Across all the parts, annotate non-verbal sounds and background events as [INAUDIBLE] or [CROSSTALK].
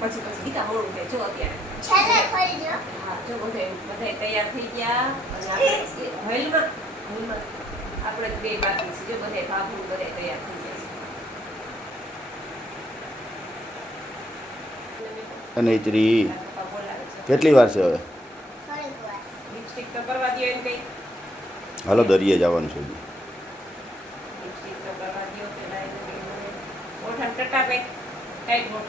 પછી પછી. ગીતા મોડું થાય. જો અત્યારે. છેલ્લે ખોલજો હા જો બધે બધે તૈયાર થઈ ગયા. અને આપણે હલમાં હલમાં આપણે બે બાકી છે. જો બધે ભાભુ બધે તૈયાર થઈ ગયા છે. અનૈત્રી પપ્પા કેટલી વાર છે હવે? લિપસ્ટિક તો કરવા દો એમ કઈ. હાલો દરિયે જવાનું છે. લિપસ્ટિક તો કરવા દો પેલા એને મને ટટા પે ટાઈટ મોટ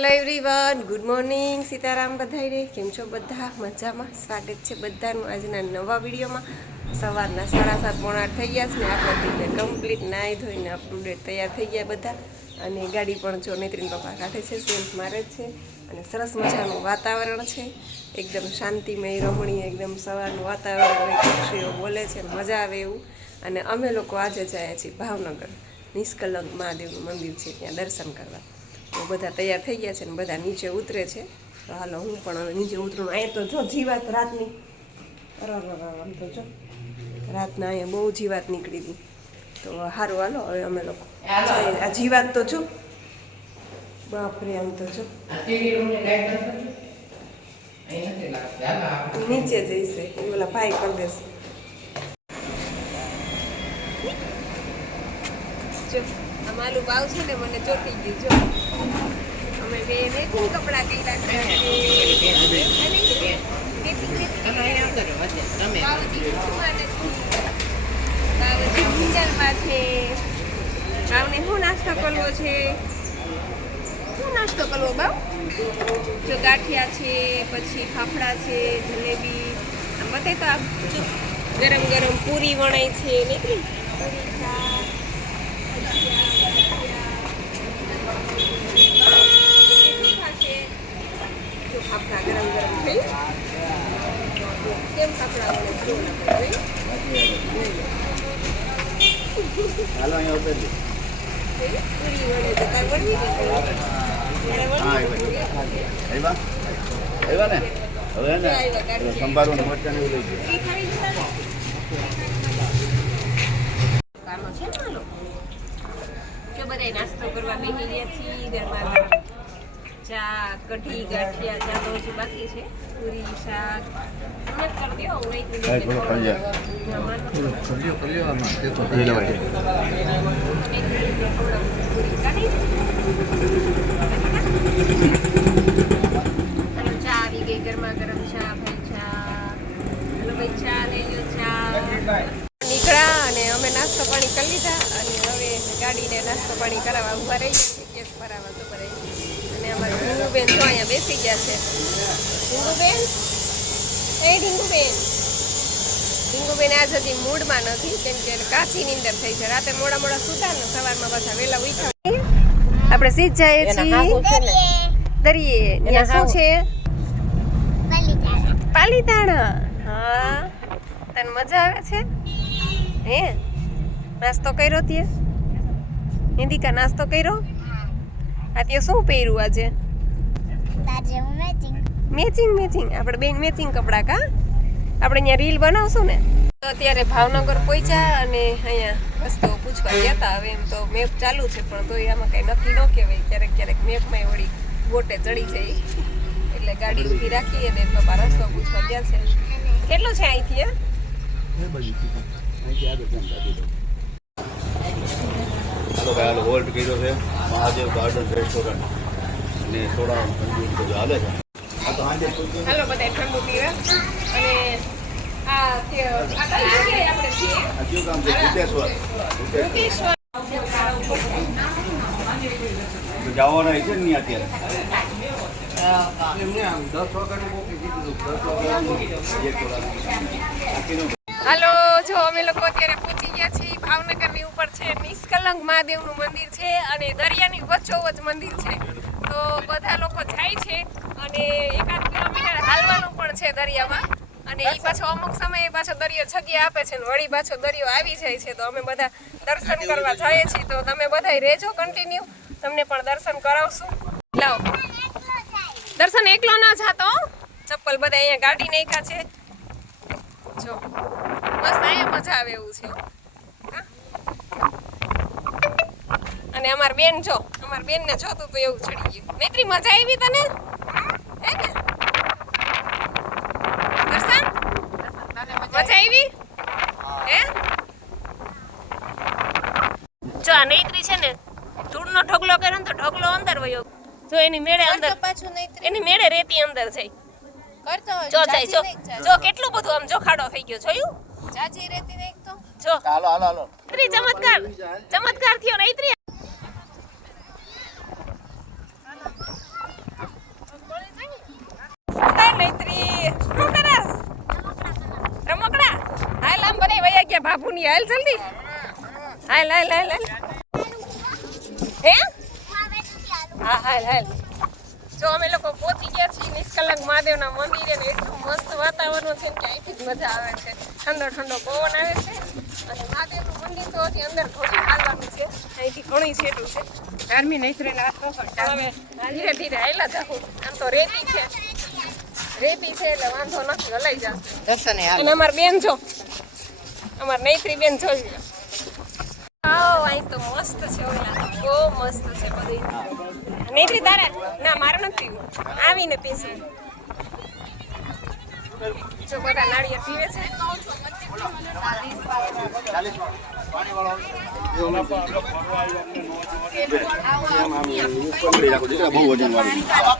hello everyone good morning Sitaram બધાયરે કેમ છો બધા? મજામાં? સ્વાગત છે બધાનું આજના નવા વિડીયોમાં. સવારના સાડા સાત પોણા થઈ ગયા છે આપણા દીકરે કમ્પ્લીટ નાહી ધોઈને અપ ડેટ તૈયાર થઈ ગયા બધા. અને ગાડી પણ જો નેત્રીન પપ્પા કાઢે છે સેલ્ફ મારે જ છે. અને સરસ મજાનું વાતાવરણ છે. એકદમ શાંતિમય રમણીય, એકદમ સવારનું વાતાવરણ પક્ષીઓ બોલે છે મજા આવે એવું. અને અમે લોકો આજે જાય છીએ ભાવનગર. નિષ્કલંક મહાદેવનું મંદિર છે, ત્યાં દર્શન કરવા. બધા તૈયાર થઈ ગયા છે ને બધા નીચે ઉતરે છે. તો હાલો હું પણ હવે નીચે ઉતરું. અહીંયા તો જો જીવાત રાતની. આમ તો જો. રાતના અહીંયા બહુ જીવાત નીકળી હતી તો સારું હાલો હવે અમે લોકો આ જીવાત તો જો. બાપરે આમ તો જો. નીચે જઈશે એ ઓલા ભાઈ કરી દેશે. જો આ માલું ભાવ છે ને મને ચોટી ગયું. જો. અમે બે કપડાં કર્યા છે. બાવજી બાવને શું નાસ્તો કરવો છે? શું નાસ્તો કરવો બાવ? જો ગાંઠિયા છે પછી ફાફડા છે જલેબી. બતાય તો ગરમ ગરમ પૂરી વણાય છે નીકળી પૂરી શાક ફાફડા ગરમ ગરમ થઈ. કેમ વળે જો હાલો અહીંયા ઉતરજે પૂરી વળે તો તાર વળવી ગઈ તારે હા વળવી ગઈ. આવ્યા આવ્યા ને? હવે ને પેલો સંભાળવાનું મરચાં ને એવું લઈ ગયો. ઈ ખાઈ જતા ને. કાનો છે ને આનો? બધા નાસ્તો કરવા બેસી ગયા છીએ ગરમ ચા કઢી ગાંઠિયા ચા તો હજી બાકી છે પૂરી શાક. ચા આવી ગઈ ગરમા ગરમ ચા ભાઈ ચા. હાલો ભાઈ ચા લઈ લો ચા. નીકળ્યા અને અમે નાસ્તો પાણી કરી લીધા અને હવે ગાડીને નાસ્તો પાણી કરાવવા ઊભા રહી ગયા છે કેસ ભરાવા તો ભરાઈ અને અમારા ઢીંગુબેન તો અહીંયા બેસી ગયા છે. ઢીંગુબેન એ ઢીંગુબેન ઢીંગુબેન આજ હજી મૂડમાં નથી કેમ કે કાચી નીંદર થઈ છે. રાતે મોડા મોડા સુતા ને સવારમાં પાછા વહેલા ઉઠા આપણે સીધ જઈએ છીએ. દરિયે ત્યાં શું છે? પાલીતાણા. હા. તને મજા આવે છે? હે? નાસ્તો કર્યો તે નિંદિકા નાસ્તો કર્યો? આ તે શું પહેર્યું આજે? તાજે હું મેચિંગ. Matching matching. આપણે બેન મેચિંગ કપડાં કા? આપણે અહીંયા રીલ બનાવશું ને? તો અત્યારે ભાવનગર પહોંચ્યા અને અહીંયા વસ્તુ પૂછવા ગયા હતા. હવે એમ તો મેપ ચાલુ છે પણ તોય આમાં કંઈ નક્કી ન કહેવાય. ક્યારેક ક્યારેક મેપમાં વળી બોટે ચડી જાય. એટલે ગાડી ઊભી રાખી અને પપ્પા રસ્તો પૂછવા ગયા છે. કેટલો છે અહીંથી હે? હાલો ભાઈ હાલો હોલ્ડ કર્યો છે. Mahadev garden restaurant. થોડા મંદિર બધું હાલે છે. હાલો બધા ઠંડુ પીવા. અને જવાના છે ને અત્યારે? એક હાલો જો અમે લોકો અત્યારે પહોંચી ગયા છીએ. ભાવનગરની ઉપર છે. નિષ્કલંક મહાદેવનું મંદિર છે અને દરિયાની વચ્ચોવચ મંદિર છે. તો બધા લોકો જાય છે અને એકાદ કિલોમીટર હાલવાનું પણ છે દરિયામાં. અને એ પાછો અમુક સમયે પાછો દરિયો જગ્યા આપે છે વળી પાછો દરિયો આવી જાય છે તો અમે બધા દર્શન કરવા જઈએ છીએ. તો તમે બધા રહેજો કન્ટિન્યુ તમને પણ દર્શન કરાવશું. લાવો. દર્શન એકલો ના જાતો. ચપ્પલ બધા અહીંયા ગાડી નાખ્યા છે. જો. મસ્ત અહીંયા મજા આવે એવું છે? અને અમાર બેન જો. અમાર બેન ને જોતું તો એવું ચડી ગયું. મૈત્રી મજા આવી તને? હે ને? દર્શન મજા આવી? હે? જો આ નૈત્રી છે ને ધૂળનો ઢગલો કરે ને તો ઢગલો અંદર વયો. જો એની મેળે અંદર પાછું એની મેળે રેતી અંદર જાય કરતો હોય જો જાય કેટલું બધું આમ જોખાડો થઈ ગયો જોયું? જાજી રહેતી નહીં તો? જો. હાલો હાલો હાલો. ચમત્કાર. ચમત્કાર થયો નૈત્રી. નૈત્રી શું રમકડા હાલ આમ બધા વયા ગયા બાપુની હાલ જલ્દી હાલ હાલ હાલ હાલ હે હા હાલ હાલ જો અમે લોકો પહોંચી ગયા છીએ નિષ્કલંક મહાદેવના મંદિરે ને એટલું મસ્ત વાતાવરણ છે કે અહીંથી જ મજા આવે છે ઠંડો ઠંડો પવન આવે છે અને મહાદેવનું મંદિર તો હજી અંદર ઘોડી હાલવાનું છે અહીંથી ઘણું સેટું છે ગરમી નહીં ફરે રાત નો હવે ધીરે ધીરે હાલ્યા જાઉં આમ તો રેતી છે રેતી છે એટલે વાંધો નથી હલાઈ જશે. દર્શને અને અમાર બેન જો અમાર નૈત્રી બેન જોઈ આવો અહીં તો મસ્ત છે ઓલા. બહુ મસ્ત છે બધી. નૈત્રી તારે? ના મારે નથી. આવીને પીશું જો બધા પીવે છે.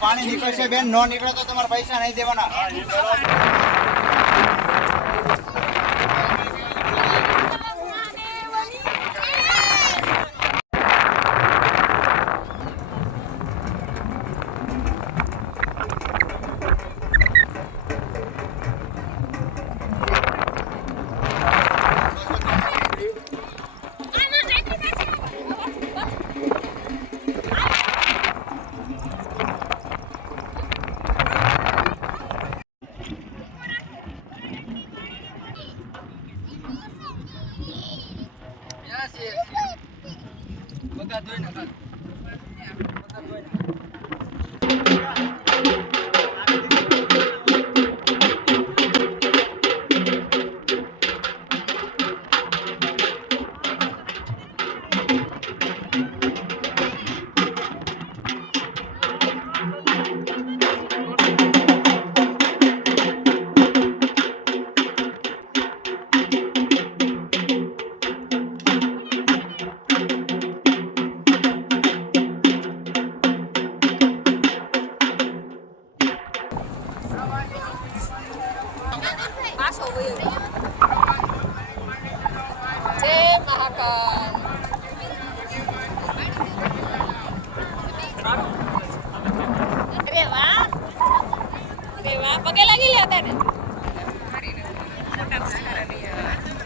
પાણી નીકળશે બેન ન નીકળે તો તમારે પૈસા નહીં દેવાના. પગે લાગી લ્યા તને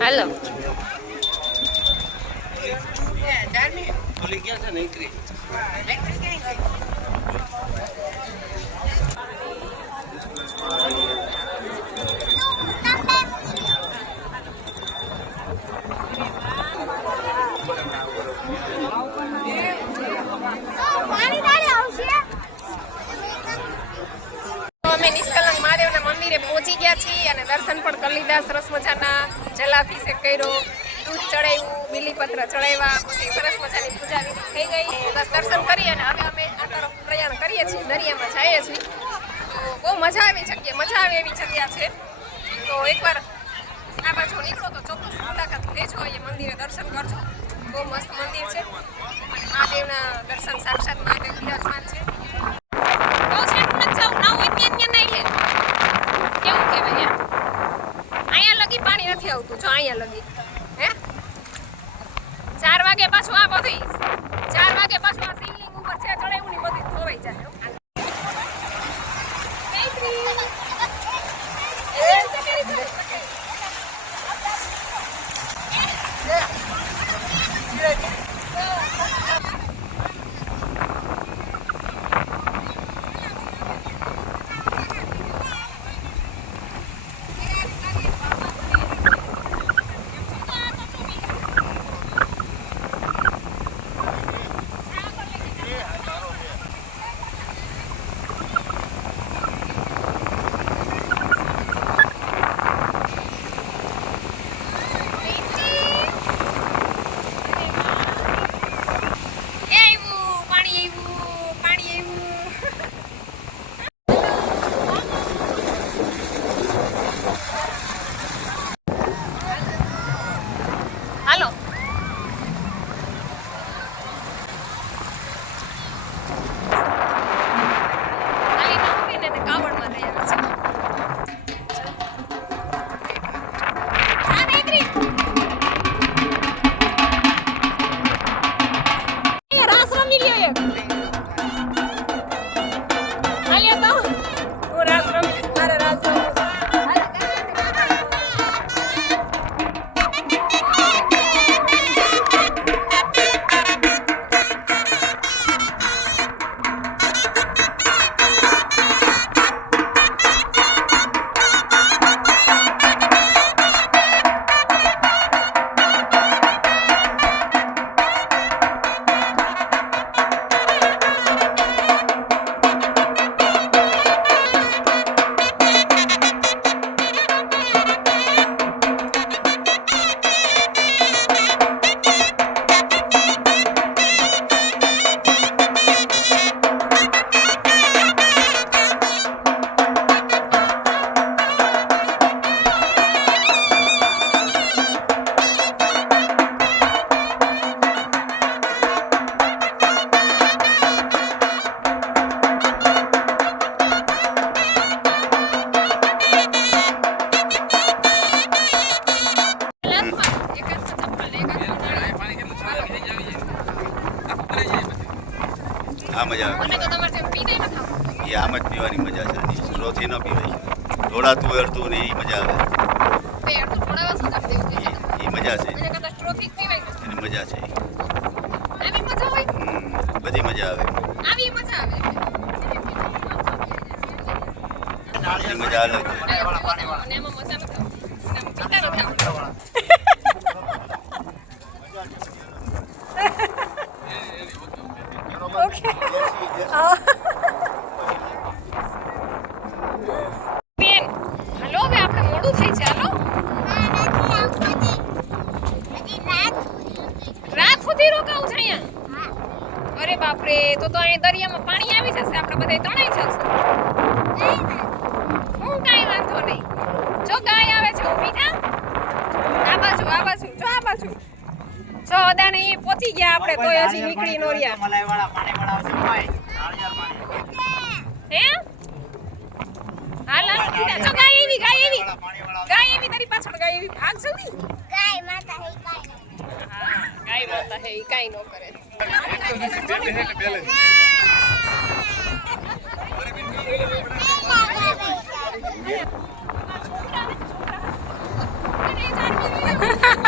હાલો પાણી તારે આવશે તો અમે નિષ્કલંક મહાદેવના મંદિરે પહોંચી ગયા છીએ અને દર્શન પણ કરી લીધા સરસ મજાના કર્યો. દૂધ ચડાવ્યું બીલીપત્ર ચડાવ્યા, પછી સરસ મજાની પૂજા થઈ ગઈ. બસ દર્શન કરી અને હવે અમે આ તરફ પ્રયાણ કરીએ છીએ, દરિયામાં જઈએ છીએ. બહુ મજા આવી જગ્યા, મજા આવે એવી જગ્યા છે. તો એકવાર આ બાજુ નીકળો તો ચોક્કસ મુલાકાત લેજો, અહીંયા મંદિરે દર્શન કરજો. બહુ મસ્ત મંદિર છે. અને મહાદેવના દર્શન સાક્ષાત મહાદેવ વિરાજમાન છે બહુ છેટું નથી જવું ના હોય ત્યાં ત્યાં નહીં લે કેવું કહેવાય એમ અહીંયા લગી પાણી નથી આવતું જો અહીંયા લગી. આ મજા આવે. એ આમ જ પીવાની મજા છે આની. ન પીવાય ઢોળાતું અડતું ને એ મજા આવે. એ મજા છે એને મજા છે હોય બધી મજા આવે આવી મજા આવે મજા અલગ છે મને બેન અહીંયા? દરિયામાં પાણી આવી જશે, આપણે બધા તણાઈ જશું. હું કાંઈ વાંધો નહીં. જો ગાય આવે છે આ બાજુ આ બાજુ, જો આ બાજુ. જો અદાને પહોંચી ગયા આપણે, તો હજી નીકળી નો રહ્યા. હે? હાલ. જો ગાય એવી ગાય એવી. ગાય એવી તારી પાછળ ગાય એવી. ભાગ જલ્દી ગાય માતા હે ગાય હા ગાય માતા હે ઈ કાંઈ ન કરે. [LAUGHS]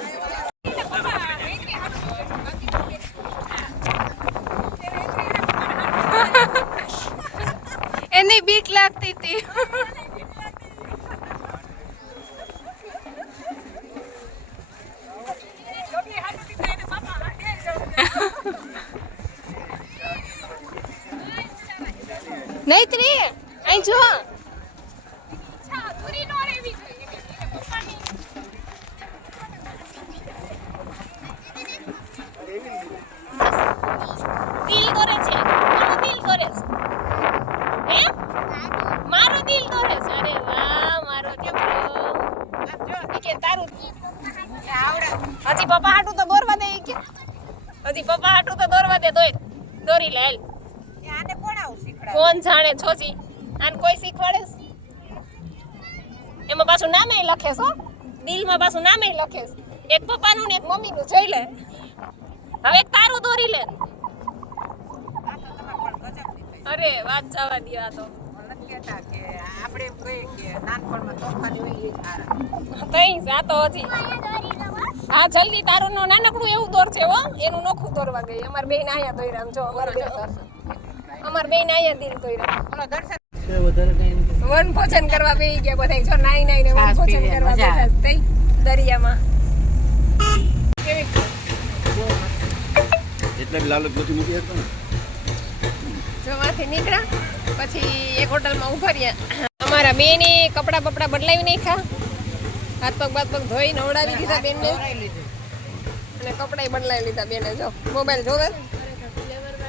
એની બીક લાગતી હતી નહીં ત્રી અહીં જો હજી પપ્પા હાટું તો દોરવા દે ઈ કે હજી પપ્પા હાટું તો દોરવા દે તોય દોરી લે હાલ. કોણ જાણે છોજી. આને કોઈ શીખવાડે? એમાં પાછું નામે લખેસ હો. દિલમાં પાછું નામે લખેસ એક પપ્પાનું ને એક મમ્મીનું જોઈ લે. હવે તારું દોરી લે. અરે વાત જવા દી આ તો. તઈ જ, આ તો હજી. હા જલ્દી તારું નાનકડું એવું દોર છે હો. એનું નોખું દોરવા ગઈ. અમારે બેન આયા દોરામ જો અમાર અમાર બેન આયા ઓલો દર્શન વન ભોજન કરવા બેહી ગયા બધા જો નાઈ નાઈ ને વન ભોજન કરવા બેઠા. દરિયામાં. એટલે બી લાલચ નથી મૂકી હતો જો માથે નીકળ્યા પછી એક હોટલમાં ઊભા રહ્યા. અમારા બેને કપડા બપડા બદલાવી નાખ્યા. હાથ પગ બાથ પગ ધોઈ નવડાવી દીધા બેનને. અને કપડાય બદલાવી લીધા બેને જો. મોબાઈલ જોવે?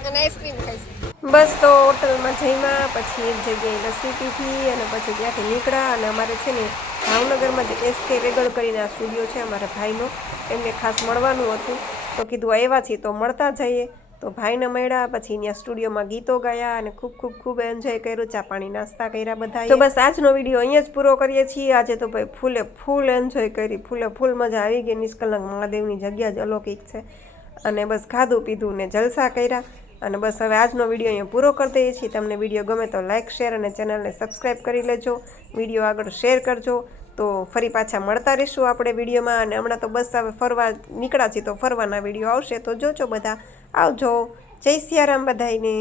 અને આઈસ્ક્રીમ ખાઈશ. બસ તો હોટલમાં જઈમાં પછી એક જગ્યાએ લસ્સી પીધી અને પછી ત્યાંથી નીકળ્યા અને અમારે છે ને ભાવનગરમાં જે એસકે વેગળ કરીને આ સ્ટુડિયો છે અમારા ભાઈનો એમને ખાસ મળવાનું હતું. તો કીધું આવ્યા છીએ તો મળતા જઈએ. તો ભાઈને મળ્યા પછી ત્યાં સ્ટુડિયોમાં ગીતો ગાયા અને ખૂબ ખૂબ ખૂબ એન્જોય કર્યું ચા પાણી નાસ્તા કર્યા બધા તો બસ આજનો વીડિયો અહીંયા જ પૂરો કરીએ છીએ. આજે તો ભાઈ ફૂલે ફૂલ એન્જોય કરી ફૂલે ફૂલ મજા આવી ગઈ. નિષ્કલંક મહાદેવની જગ્યા જ અલૌકિક છે. અને બસ ખાધું પીધું ને જલસા કર્યા. અને બસ હવે આજનો વીડિયો અહીંયા પૂરો કરી દઈએ છીએ. તમને વીડિયો ગમે તો લાઇક શેર અને ચેનલને સબસ્ક્રાઈબ કરી લેજો. વીડિયો આગળ શેર કરજો. તો ફરી પાછા મળતા રહીશું આપણે વિડીયોમાં. અને હમણાં તો બસ હવે ફરવા નીકળ્યા છીએ તો ફરવાના વીડિયો આવશે. તો જોજો બધા. આવજો. જય સિયારામ બધાયને.